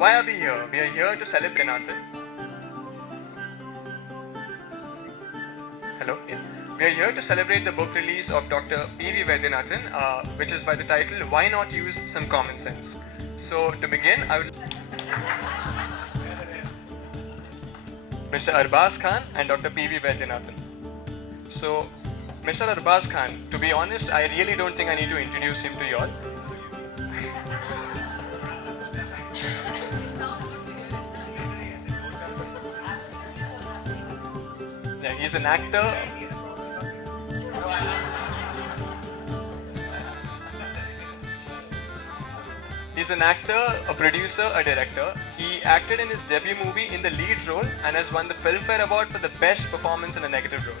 Why are we here? We are here to celebrate Nathan. Hello? Yeah. We are here to celebrate the book release of Dr. P.V. Vaidyanathan, which is by the title, Why Not Use Some Common Sense? So, to begin, I would Mr. Arbaz Khan and Dr. P.V. Vaidyanathan. So, Mr. Arbaz Khan, to be honest, I really don't think I need to introduce him to you all. Yeah, he's an actor. He's an actor, a producer, a director. He acted in his debut movie in the lead role and has won the Filmfare Award for the best performance in a negative role.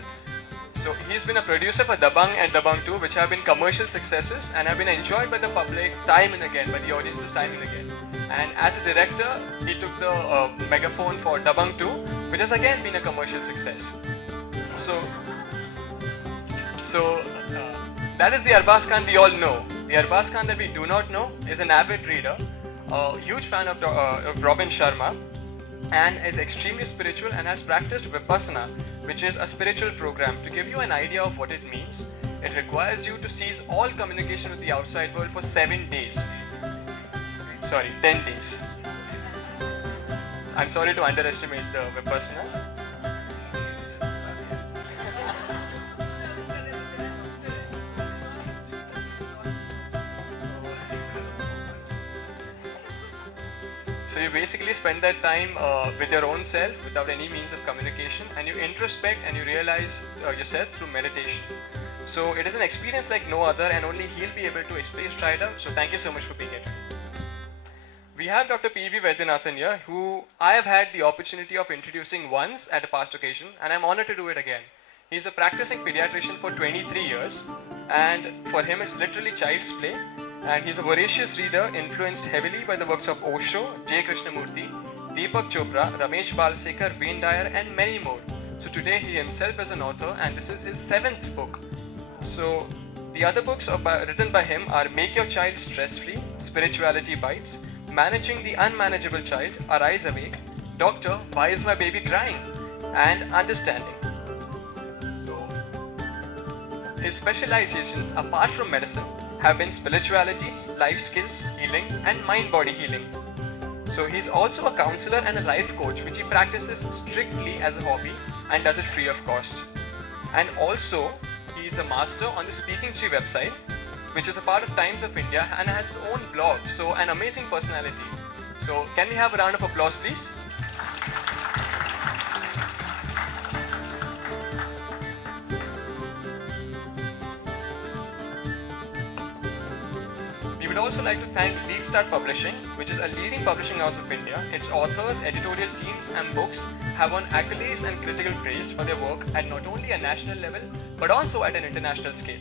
So he's been a producer for Dabangg and Dabangg 2, which have been commercial successes and have been enjoyed by the public time and again, by the audiences time and again. And as a director, he took the megaphone for Dabangg 2, which has again been a commercial success. So that is the Arbaz Khan we all know. The Arbaz Khan that we do not know is an avid reader, a huge fan of Robin Sharma, and is extremely spiritual and has practiced Vipassana, which is a spiritual program. To give you an idea of what it means, it requires you to cease all communication with the outside world for 7 days. Sorry, 10 days. I'm sorry to underestimate the Vipassana. So you basically spend that time with your own self without any means of communication, and you introspect and you realize yourself through meditation. So it is an experience like no other, and only he'll be able to explain. Try it out. So thank you so much for being here. We have Dr. P.V. Vaidyanathan here, who I have had the opportunity of introducing once at a past occasion, and I'm honored to do it again. He's a practicing pediatrician for 23 years, and for him it's literally child's play. And he's a voracious reader, influenced heavily by the works of Osho, J. Krishnamurti, Deepak Chopra, Ramesh Balsekar, Wayne Dyer, and many more. So today he himself is an author, and this is his 7th book. So the other books written by him are Make Your Child Stress-Free, Spirituality Bites, Managing the Unmanageable Child, Arise Awake, Doctor, Why Is My Baby Crying? And Understanding. So his specializations, apart from medicine, have been spirituality, life skills, healing, and mind-body healing. So he's also a counselor and a life coach, which he practices strictly as a hobby and does it free of cost. And also, he is a master on the Speaking Tree website, which is a part of Times of India and has his own blog. So an amazing personality. So can we have a round of applause, please? We would also like to thank Lead Start Publishing, which is a leading publishing house of India. Its authors, editorial teams, and books have won accolades and critical praise for their work at not only a national level but also at an international scale.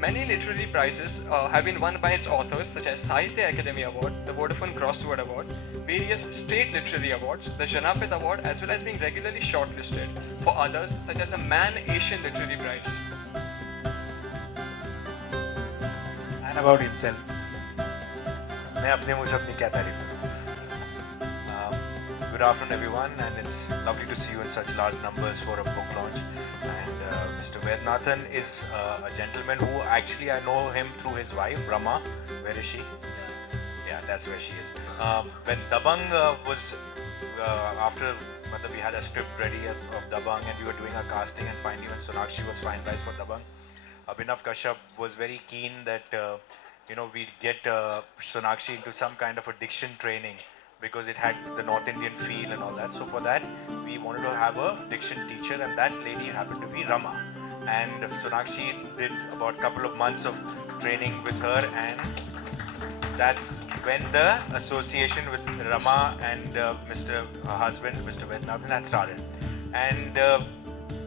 Many literary prizes have been won by its authors, such as Sahitya Akademi Award, the Vodafone Crossword Award, various state literary awards, the Janapith Award, as well as being regularly shortlisted for others, such as the Man Asian Literary Prize. And about himself. मैं अपने मुझे अपनी क्या तारीफ करूं? Good afternoon, everyone, and it's lovely to see you in such large numbers for a book launch. And Mr. Vaidyanathan is a gentleman who actually I know him through his wife, Rama. Where is she? Yeah, that's where she is. When Dabang was after we had a script ready of Dabang, and we were doing a casting, and finally when Sonakshi was finalized for Dabang, Abhinav Kashyap was very keen that we get Sonakshi into some kind of a diction training, because it had the North Indian feel and all that. So for that, we wanted to have a diction teacher, and that lady happened to be Rama. And Sonakshi did about a couple of months of training with her, and that's when the association with Rama and Mr. Husband, Mr. Vaidyanathan, had started. And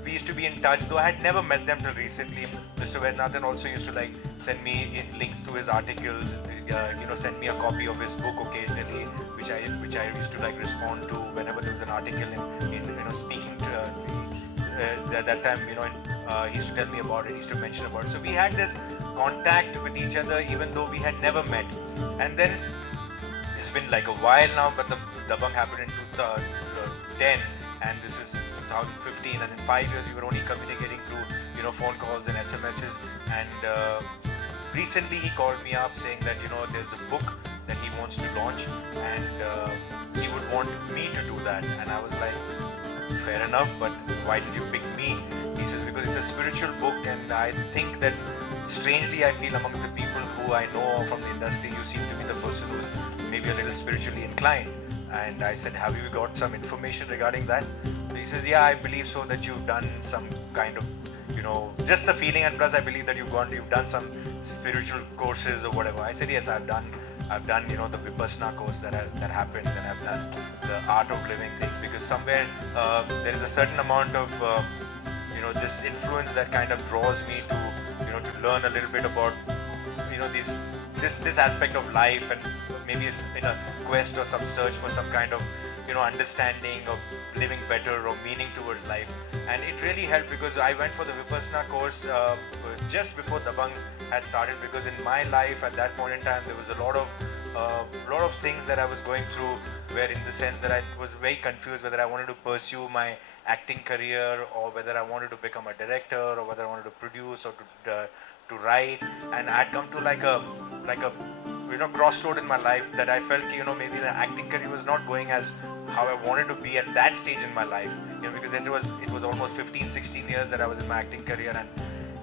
we used to be in touch, though I had never met them till recently. Mr. Vaidyanathan also used to send me links to his articles, send me a copy of his book occasionally, which I used to respond to whenever there was an article in speaking to at that time. He used to tell me about it, he used to mention about it. So we had this contact with each other even though we had never met. And then it's been a while now, but the Dabang happened in 2010, and this is 2015, and in 5 years we were only communicating through phone calls and SMSs. And recently he called me up saying that there's a book that he wants to launch, and he would want me to do that. And I was like, fair enough, but why did you pick me? He says, because it's a spiritual book, and I think that strangely I feel amongst the people who I know from the industry, you seem to be the person who's maybe a little spiritually inclined. And I said, have you got some information regarding that? So he says, yeah, I believe so, that you've done some kind of just the feeling, and plus I believe that you've done some spiritual courses or whatever. I said, yes, I've done the Vipassana course that happened, and I've done the art of living thing, because somewhere there is a certain amount of this influence that kind of draws me to to learn a little bit about this aspect of life, and maybe in a quest or some search for some kind of understanding of living better or meaning towards life. And it really helped, because I went for the Vipassana course just before Dabang had started, because in my life at that point in time there was a lot of things that I was going through, where in the sense that I was very confused whether I wanted to pursue my acting career, or whether I wanted to become a director, or whether I wanted to produce or to write. And I had come to like a crossroad in my life, that I felt maybe the acting career was not going as how I wanted to be at that stage in my life, because it was almost 15-16 years that I was in my acting career,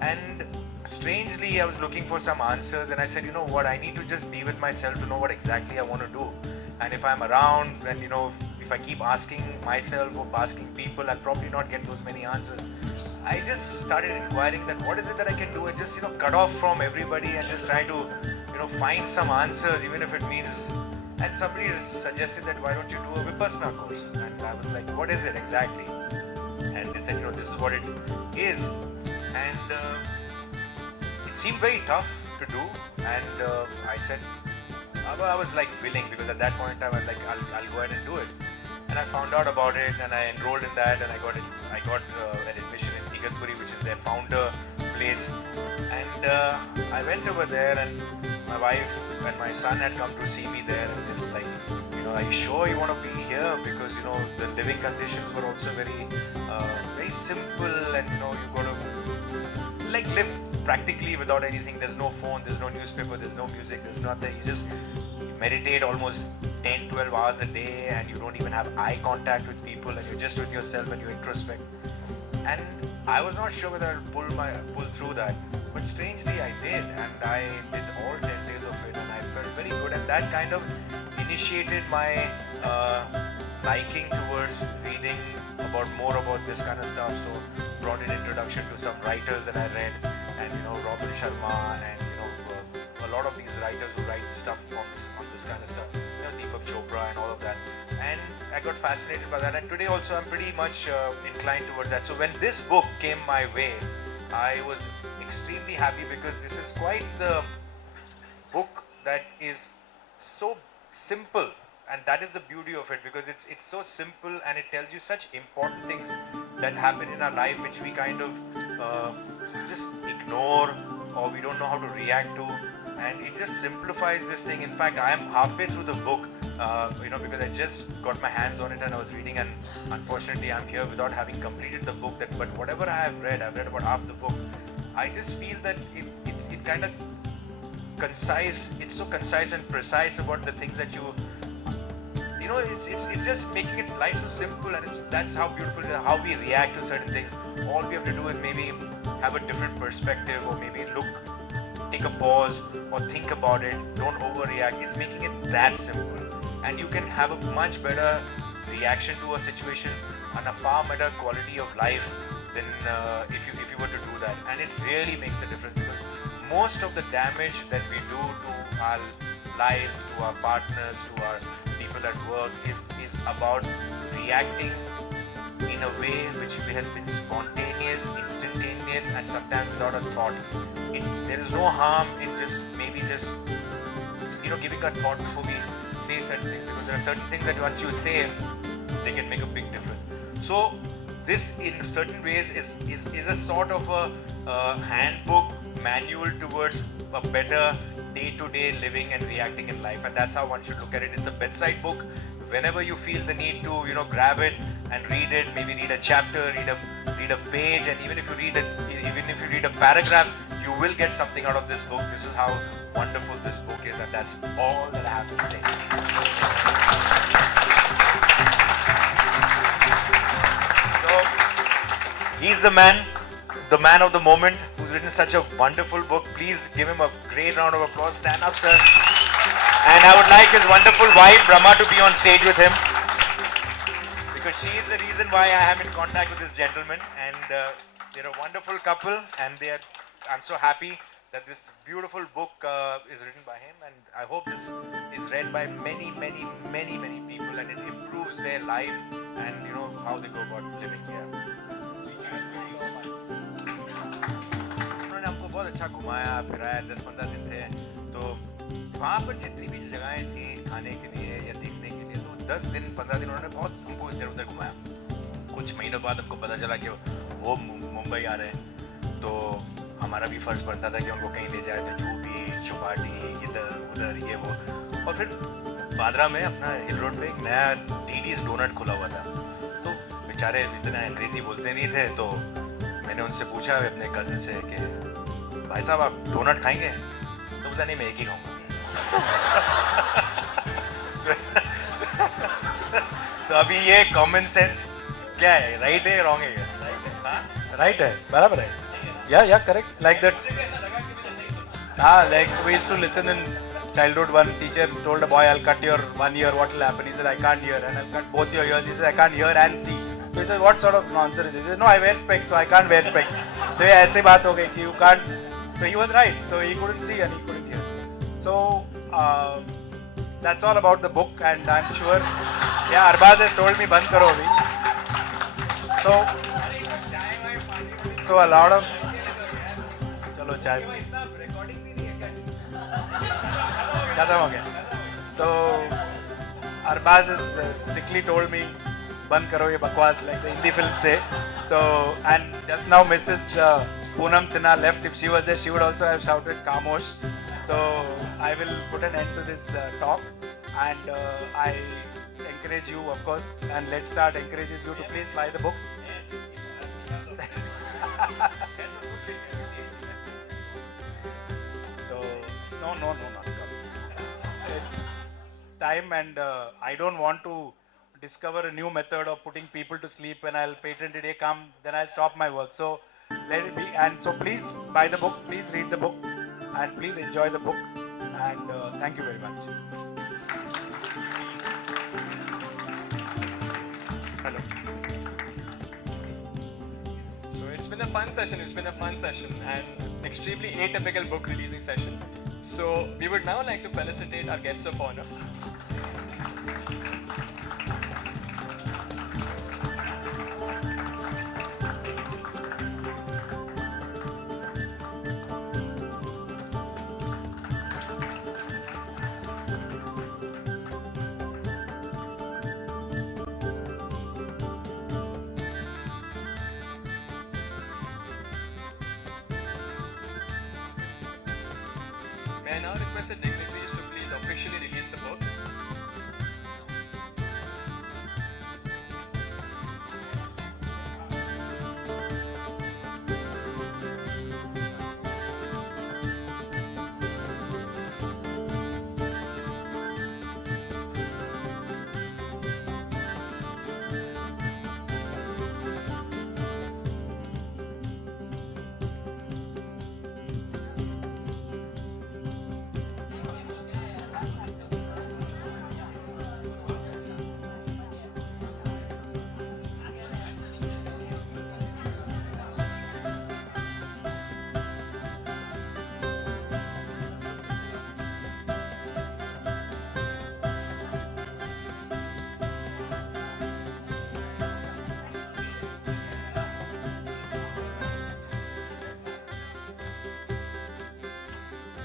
and strangely I was looking for some answers, and I said, what, I need to just be with myself to know what exactly I want to do. And if I'm around, then if I keep asking myself or asking people, I'll probably not get those many answers. I just started inquiring that what is it that I can do, and just cut off from everybody and just try to find some answers, even if it means. And somebody suggested that why don't you do a Vipassana course? And I was like, what is it exactly? And they said, this is what it is. And it seemed very tough to do. And I said, I was willing, because at that point in time I was like, I'll go ahead and do it. And I found out about it, and I enrolled in that, and I got an admission in Igatpuri, which is their founder place. And I went over there, and my wife and my son had come to see me there, and it's like, are you sure you want to be here? Because the living conditions were also very very simple, and you got to live practically without anything. There's no phone, there's no newspaper, there's no music, there's nothing. You just meditate almost 10-12 hours a day, and you don't even have eye contact with people, and you're just with yourself and you introspect. And I was not sure whether I'd pull through that, but strangely I did, and I did all 10 days of it, and I felt very good, and that kind of initiated my liking towards reading more about this kind of stuff. So brought an introduction to some writers that I read, and Robin Sharma, and a lot of these writers who write stuff on this kind of stuff, Deepak Chopra and all of that. And I got fascinated by that, and today also I'm pretty much inclined towards that. So when this book came my way, I was extremely extremely happy because this is quite the book that is so simple, and that is the beauty of it, because it's so simple and it tells you such important things that happen in our life which we kind of just ignore, or we don't know how to react to, and it just simplifies this thing. In fact, I am halfway through the book, because I just got my hands on it and I was reading, and unfortunately I'm here without having completed the book. But whatever I have read, I've read about half the book. I just feel that it kind of it's so concise and precise about the things that it's just making it life so simple, and that's how beautiful it is, how we react to certain things. All we have to do is maybe have a different perspective, or maybe take a pause, or think about it. Don't overreact. It's making it that simple, and you can have a much better reaction to a situation and a far better quality of life than if you were to do that. And it really makes a difference, because most of the damage that we do to our lives, to our partners, to our people at work is about reacting in a way which has been spontaneous, instantaneous, and sometimes without a thought. There is no harm in just giving a thought before we say certain things, because there are certain things that once you say, they can make a big difference. So this, in certain ways, is a sort of a handbook, manual towards a better day-to-day living and reacting in life, and that's how one should look at it. It's a bedside book. Whenever you feel the need to grab it and read it, maybe read a chapter, read a page, and even if you read a paragraph, you will get something out of this book. This is how wonderful this book is, and that's all that I have to say. So he's the man of the moment, who's written such a wonderful book. Please give him a great round of applause. Stand up, sir. And I would like his wonderful wife, Rama, to be on stage with him, because she is the reason why I am in contact with this gentleman, and they're a wonderful couple, and I'm so happy that this beautiful book is written by him, and I hope this is read by many, many, many, many people, and it improves their life and how they go about living here. उन्होंने हमको बहुत अच्छा घुमाया फिराया, 10-15 दिन थे, तो वहाँ पर जितनी भी जगहें थी खाने के लिए या देखने के लिए, तो 10 दिन 15 दिन उन्होंने बहुत हमको इधर उधर घुमाया. कुछ महीनों बाद हमको पता चला कि वो मुंबई आ रहे हैं, तो हमारा भी फर्ज बनता था कि उनको कहीं ले जाए, तो जूबी चौपाटी इधर उधर ये वो. और फिर बांद्रा में अपना हिल रोड पे एक नया डीडीज डोनट खुला हुआ था, तो बेचारे इतना अंग्रेजी बोलते नहीं थे, तो मैंने उनसे पूछा अपने कज़न से कि भाई साहब आप डोनट खाएंगे? तो बोला नहीं, मैं एक ही खाऊंगा. तो अभी ये कॉमन सेंस क्या है, राइट है रॉन्ग है? राइट है, बराबर है. Yeah, correct. Like that. Like we used to listen in childhood. One teacher told a boy, "I'll cut your one ear. What will happen?" He said, "I can't hear." And I'll cut both your ears. He said, "I can't hear and see." So he said, "What sort of nonsense is this?" He said, "No, I wear specs, so I can't wear specs." So ये ऐसी बात हो गई कि you can't. So he was right. So he couldn't see and he couldn't hear. So that's all about the book, and I'm sure. Yeah, Arbaz has told me बंद करो अभी. So a lot of. चलो चाय खत्म हो गया. So Arbaz has strictly told me बंद करो ये बकवास, like the Hindi film say. So and just now Mrs. Poonam Sinha left. If she was there, she would also have shouted Kamosh. So I will put an end to this talk, and I encourage you, of course, and Let's Start encourages you to please buy the books. No, not at all. It's time, and I don't want to discover a new method of putting people to sleep. When I'll patent it, then I'll stop my work. So let it be. And so please buy the book, please read the book, and please enjoy the book. And thank you very much. Hello. So it's been a fun session, and extremely atypical book releasing session. So we would now like to felicitate our guests of honor. I now request the dignitaries to please officially release the book.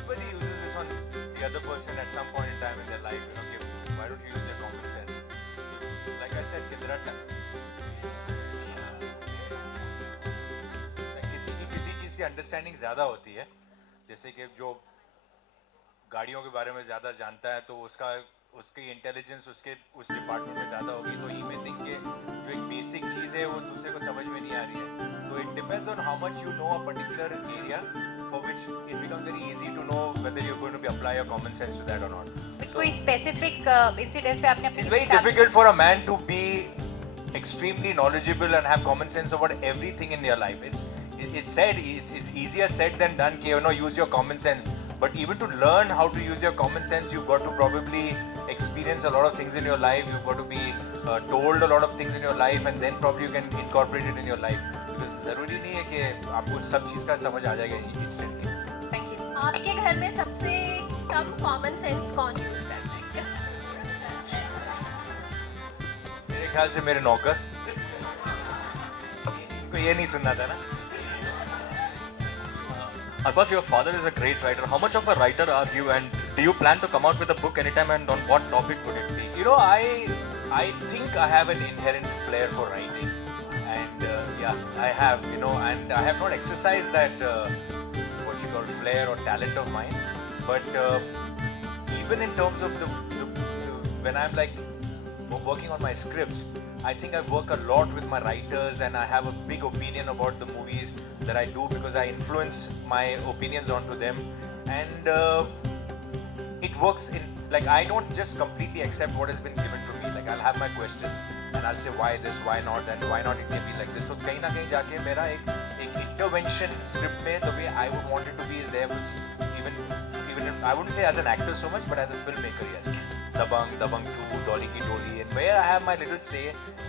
Everybody uses this on the other person at some point in time in their life. You know, कि why don't you use your common sense? Like I said, कितना किसी चीज़ की understanding ज़्यादा होती है, जैसे कि जो गाड़ियों के बारे में ज़्यादा जानता है तो उसकी इंटेलिजेंस उस डिपार्टमेंट में ज़्यादा होगी, तो ही में थिंक के जो एक बेसिक चीज़ है वो दूसरे को समझ में नहीं आ रही है. तो it depends on how much you know a particular area, for which it becomes very easy to know whether you're going to apply your common sense to that or not. कोई स्पेसिफिक इंसिडेंट्स पे आपने It's very difficult for a man to be extremely knowledgeable and have common sense about everything in your life. It's easier said than done. You know, use your common sense. But even to learn how to use your common sense, you've got to probably experience a lot of things in your life. You've got to be told a lot of things in your life, and then probably you can incorporate it in your life. Because जरूरी नहीं है कि आपको सब चीज़ का समझ आ जाएगा instantly. Thank you. आपके घर में सबसे कम कॉमन सेंस कौन यूज करता है? मेरे ख्याल से मेरे नौकर. इनको ये नहीं सुनना था ना. Abbas, your father is a great writer. How much of a writer are you, and do you plan to come out with a book anytime, and on what topic would it be? You know, I think I have an inherent flair for writing, and yeah, I have, you know, and I have not exercised that what you call flair or talent of mine, but even in terms of the when I'm like working on my scripts, I think I work a lot with my writers, and I have a big opinion about the movies that I do because I influence my opinions onto them, and it works in, like, I don't just completely accept what has been given to me. Like, I'll have my questions and I'll say why this, why not, and why not it can be like this. So कहीं ना कहीं जाके मेरा एक intervention script में the way I would want it to be is there, which even in, I wouldn't say as an actor so much, but as a filmmaker, yes. Dabang 2, Dolly Ki Dolly, and where I have my little say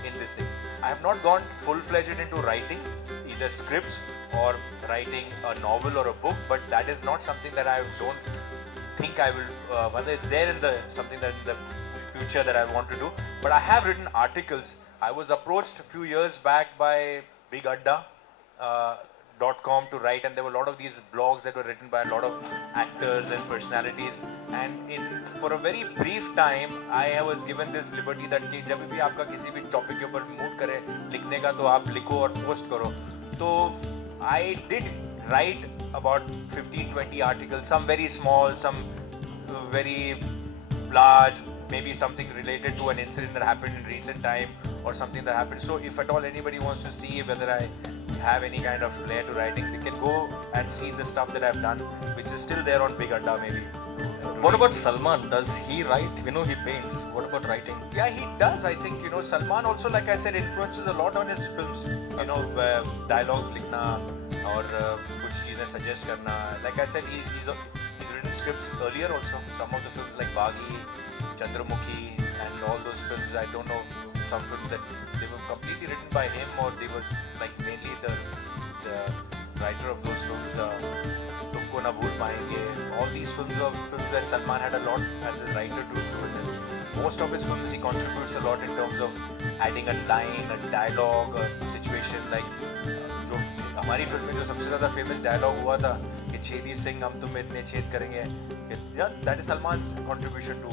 in this thing. I have not gone full-fledged into writing either scripts or writing a novel or a book, but that is not something that I don't think I will, whether it's there in the something that in the future that I want to do. But I have written articles. I was approached a few years back by Big Adda. .com to write, and there were a lot of these blogs that were written by a lot of actors and personalities, and for a very brief time I was given this liberty that कि जब भी आपका किसी भी topic के ऊपर mood करे लिखने का तो आप लिखो और पोस्ट करो. तो I did write about 15-20 articles, some very small, some very large, maybe something related to an incident that happened in recent time or something that happened. So if at all anybody wants to see whether I have any kind of flair to writing, they can go and see the stuff that I've done, which is still there on Big Adda maybe. What about Salman? Does he write? You know, he paints. What about writing? Yeah, he does. I think, you know, Salman also, like I said, influences a lot on his films. You know, dialogues likhna और कुछ चीजें suggest करना. Like I said, he's written scripts earlier also. Some of the films like Baghi, Chandramukhi, and all those films. I don't know, some films that they were completely written by him, or they were like mainly the writer of those films. तुमको ना भूल पाएंगे. All these films are films that Salman had a lot as a writer to do with it. Most of his films he contributes a lot in terms of adding a line, a dialogue, a situation. Like जो हमारी film में जो सबसे ज़्यादा famous dialogue हुआ था कि छेदी सिंह हम तुम्हें इतने छेद करेंगे. Yeah, that is Salman's contribution to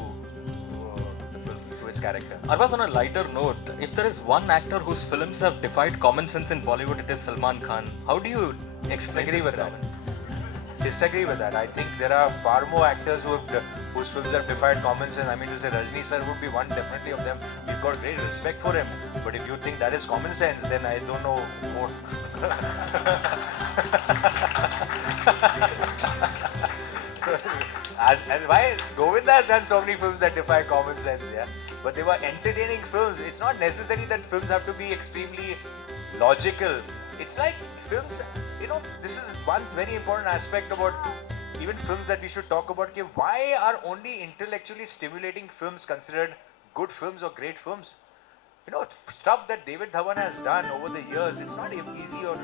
his character. Arbaz, on a lighter note, if there is one actor whose films have defied common sense in Bollywood, it is Salman Khan. How do you explain Agree this with that. phenomenon? disagree with that. I think there are far more actors whose films have defied common sense. I mean, to say Rajni sir would be one definitely of them. We've got great respect for him. But if you think that is common sense, then I don't know what. and why Govinda has done so many films that defy common sense, yeah. But they were entertaining films. It's not necessary that films have to be extremely logical. It's like films, you know, this is one very important aspect about even films that we should talk about. Ki why are only intellectually stimulating films considered good films or great films? You know, stuff that David Dhawan has done over the years, it's not easy, or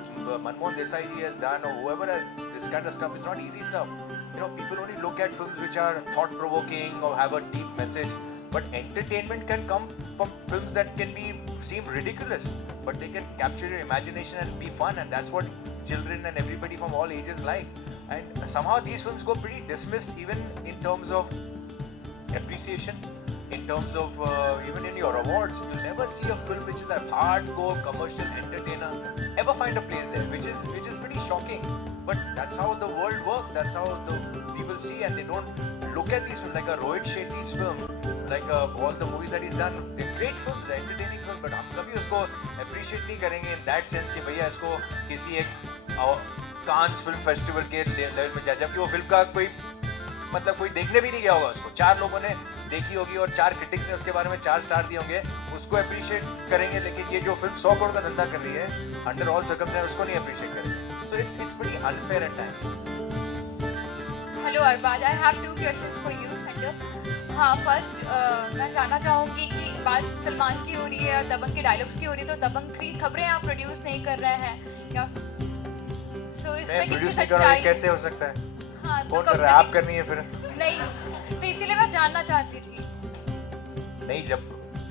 Manmohan Desai ji has done, or whoever has this kind of stuff, it's not easy stuff. You know, people only look at films which are thought-provoking or have a deep message. But entertainment can come from films that can seem ridiculous, but they can capture your imagination and be fun, and that's what children and everybody from all ages like. And somehow these films go pretty dismissed even in terms of appreciation, in terms of even in your awards. You'll never see a film which is a hardcore commercial entertainer ever find a place there, which is pretty shocking. But that's how the world works. That's how the people see, and they don't look at these films like a Rohit Shetty's film, like all the movies that he's done. They're great films, they're entertaining films, but हम कभी उसको appreciate नहीं करेंगे in that sense कि भैया इसको किसी एक कांस फिल्म फेस्टिवल के लेवल में जाए, जबकि वो फिल्म का कोई मतलब कोई देखने भी नहीं गया होगा उसको, 4 लोगों ने देखी होगी और 4 क्रिटिक्स ने उसके बारे में 4 स्टार दिए होंगे, उसको अप्रिशिएट करेंगे. लेकिन ये जो फिल्म 100 करोड़ का धंधा कर रही है अंडर ऑल सर्कमस्टेंसेस उसको नहीं अप्रिशिएट करेंगे. So it's pretty unfair at times. Hello Arbaaz, I have 2 questions for you centre. हाँ, फर्स्ट मैं जानना चाहूँगी कि बात सलमान की हो रही है और दबंग के डायलॉग्स की हो रही है, तो दबंग 3 खबरें आप प्रोड्यूस नहीं कर रहे हैं या सो इसमें कितनी सच्चाई कैसे हो सकता है? हाँ, कौन कर रहा है? आप करनी है फिर? नहीं, तो इसीलिए मैं जानना चाहती थी. नहीं, जब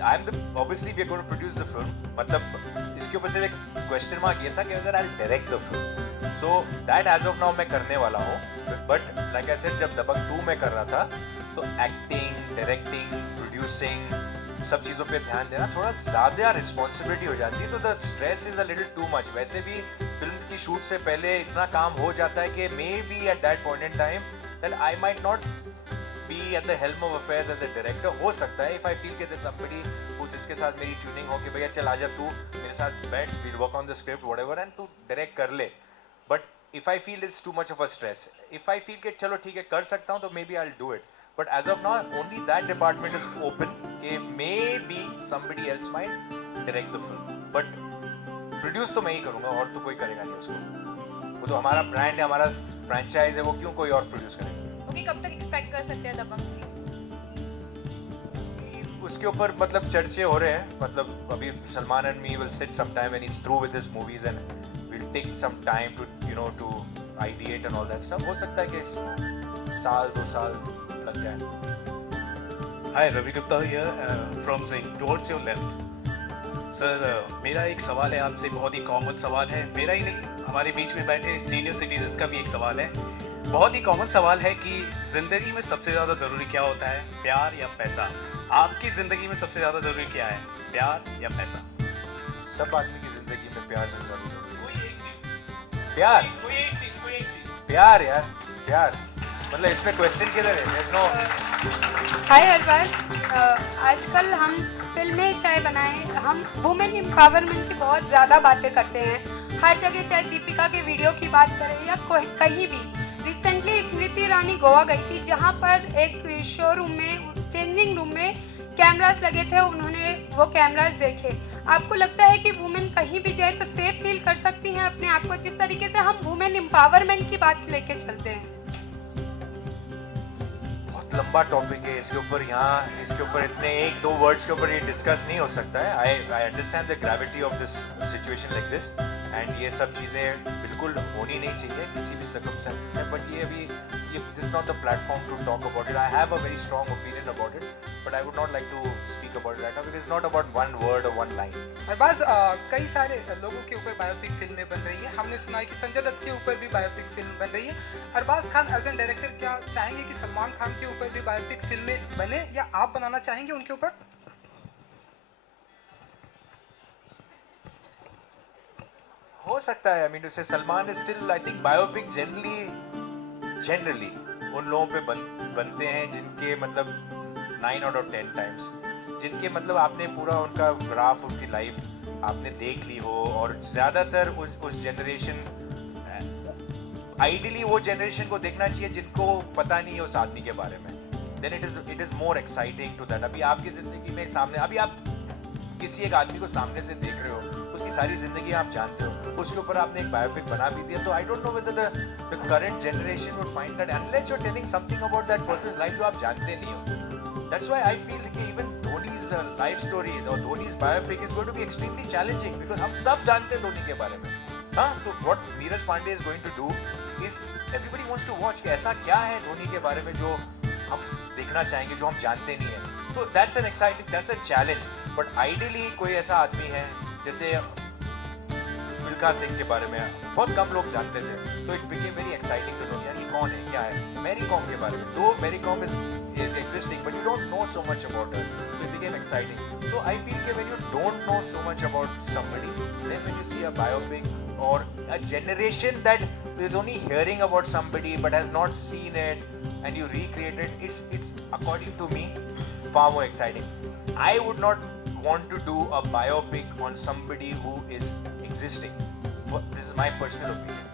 I am the obviously we are going to produce the film, मतलब इसके ऊपर से एक क्वेश्चन मार्क ये था कि अगर I direct the film, so that as of now मैं करने वाला हूँ. बट लाइक आई सेड, जब दबंग 2 में कर रहा था तो एक्टिंग, डायरेक्टिंग, प्रोड्यूसिंग, सब चीज़ों पे ध्यान देना थोड़ा ज़्यादा रिस्पॉन्सिबिलिटी हो जाती है, तो the stress is a little too much. वैसे भी फिल्म की शूट से पहले इतना काम हो जाता है कि may be at that point in time that I might not be at the helm of affairs as a director. हो सकता है इफ आई फील कि देयर समबडी हु जिसके साथ मेरी ट्यूनिंग हो कि भैया चल आजा तू मेरे साथ बैठ, we'll work on the script whatever and तू डायरेक्ट कर ले. But if I feel it's too much of a stress, if I feel कि चलो ठीक है कर सकता हूँ, तो may be I will do it. But as of now, only that department is open. कि maybe somebody else might direct the film. But produce तो मैं ही करूँगा और तो कोई करेगा नहीं उसको. वो तो हमारा ब्रांड है, हमारा फ्रेंचाइज है, वो क्यों कोई और प्रोड्यूस करेगा? ओके, कब तक एक्सपेक्ट कर सकते हैं दबंग 3? उसके ऊपर मतलब चर्चे हो रहे हैं. मतलब अभी Salman and me will sit some time when he is through with his movies and will take some time to you know to ideate and all that stuff. हो सकता है कि साल 2 साल लग जाए. Hi, Ravi Gupta here from Zing. Towards your left. Sir, मेरा एक सवाल है आपसे, बहुत ही कॉमन सवाल है. मेरा ही नहीं, हमारे बीच में बैठे सीनियर सिटीजन्स का भी एक सवाल है. बहुत ही कॉमन सवाल है कि ज़िंदगी में सबसे ज़्यादा ज़रूरी क्या होता है, प्यार या पैसा? आपकी ज़िंदगी में सबसे ज़्यादा ज़रूरी क्या है, प्यार या पैसा? सब आदमी की जिंदगी में प्यार से ज़रूरी है. कोई एक चीज़, प्यार, कोई एक चीज़. प्यार यार, प्यार. मतलब इसमें क्वेश्चन किधर है? There's no. हाय अरबाज, आजकल हम फिल्में चाहे बनाएं, हम वुमेन एम्पावरमेंट की बहुत ज़्यादा बातें करते हैं हर जगह, चाहे दीपिका के वीडियो की बात करें या कहीं भी. रिसेंटली स्मृति ईरानी गोवा गई थी, जहाँ पर एक शोरूम में, चेंजिंग रूम में कैमरास लगे थे, उन्होंने वो कैमरास देखे. आपको लगता है कि वुमेन कहीं भी जाए तो सेफ फील कर सकती हैं अपने आप को, जिस तरीके से हम वुमेन एम्पावरमेंट की बात लेके चलते हैं? लंबा टॉपिक है, इसके ऊपर इसके ऊपर इतने 1-2 वर्ड्स के ऊपर ये डिस्कस नहीं हो सकता है. I understand the gravity of this situation like this, and ये सब चीज़ें बिल्कुल होनी नहीं चाहिए किसी भी सर्कमस्टेंसेस में. बट ये अभी this not the platform to talk about it. I have a very strong opinion about it, but I would not like to speak about it right now, because it's not about one word और one line. Arbaaz, कई सारे लोगों के ऊपर biopic फिल्में बन रही हैं. हमने सुना है कि संजय दत्त के ऊपर भी बायोपिक फिल्म बन रही है. Arbaaz Khan as an director क्या चाहेंगे कि सलमान खान के ऊपर भी बायोपिक फिल्में बने, या आप बनाना चाहेंगे उनके ऊपर? हो सकता है. आई मीन टू से Salman is still, I think biopic generally generally उन लोगों पे बनते हैं जिनके मतलब 9 out of 10 टाइम्स, जिनके मतलब आपने पूरा उनका ग्राफ, उनकी लाइफ आपने देख ली हो, और ज़्यादातर उस जनरेशन, आइडियली वो जनरेशन को देखना चाहिए जिनको पता नहीं है उस आदमी के बारे में. Then it is more exciting to that. अभी आपकी ज़िंदगी में सामने, अभी आप किसी एक आदमी को सामने से देख रहे हो, उसकी सारी ज़िंदगी आप जानते हो, उसके ऊपर आपने एक बायोपिक बना भी दिया, तो I don't know whether the current generation would find that unless you are telling something about that persons life जो आप जानते नहीं हो. दैट्स व्हाई आई फील कि इवन धोनीज लाइफ स्टोरी और Dhoni's biopic is going to be extremely challenging, because हम सब जानते हैं धोनी के बारे में. हाँ, तो what Neeraj Pandey is going to do is everybody wants to watch कि ऐसा क्या है धोनी के बारे में जो हम देखना चाहेंगे, जो हम जानते नहीं है. तो that's an exciting, that's a challenge. But ideally कोई ऐसा आदमी है, जैसे मिल्खा सिंह के बारे में बहुत कम लोग जानते थे, तो it became very exciting to know यार ये कौन है, क्या है. मैरी कॉम के बारे में, though Mary Kom is existing but you don't know so much about her, so it became exciting. So I feel that when you don't know so much about somebody, then when you see a biopic or a generation that is only hearing about somebody but has not seen it and you recreate it, it's according to me far more exciting. I would not want to do a biopic on somebody who is existing. This is my personal opinion.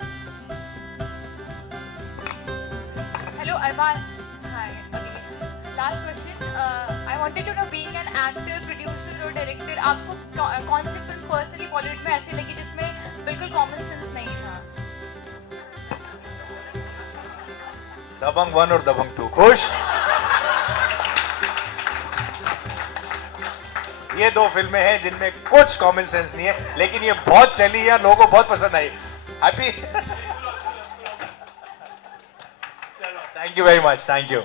Hello Arbaaz. Hi. Last question. I wanted to know, being an actor, producer और director, आपको कौन सी film personally Bollywood में ऐसी लगी जिसमें बिल्कुल common sense नहीं था? दबंग 1 और दबंग 2. खुश? ये दो फिल्में हैं जिनमें कुछ कॉमन सेंस नहीं है, लेकिन ये बहुत चली है, लोगों को बहुत पसंद आई. Happy? Thank you very much. Thank you.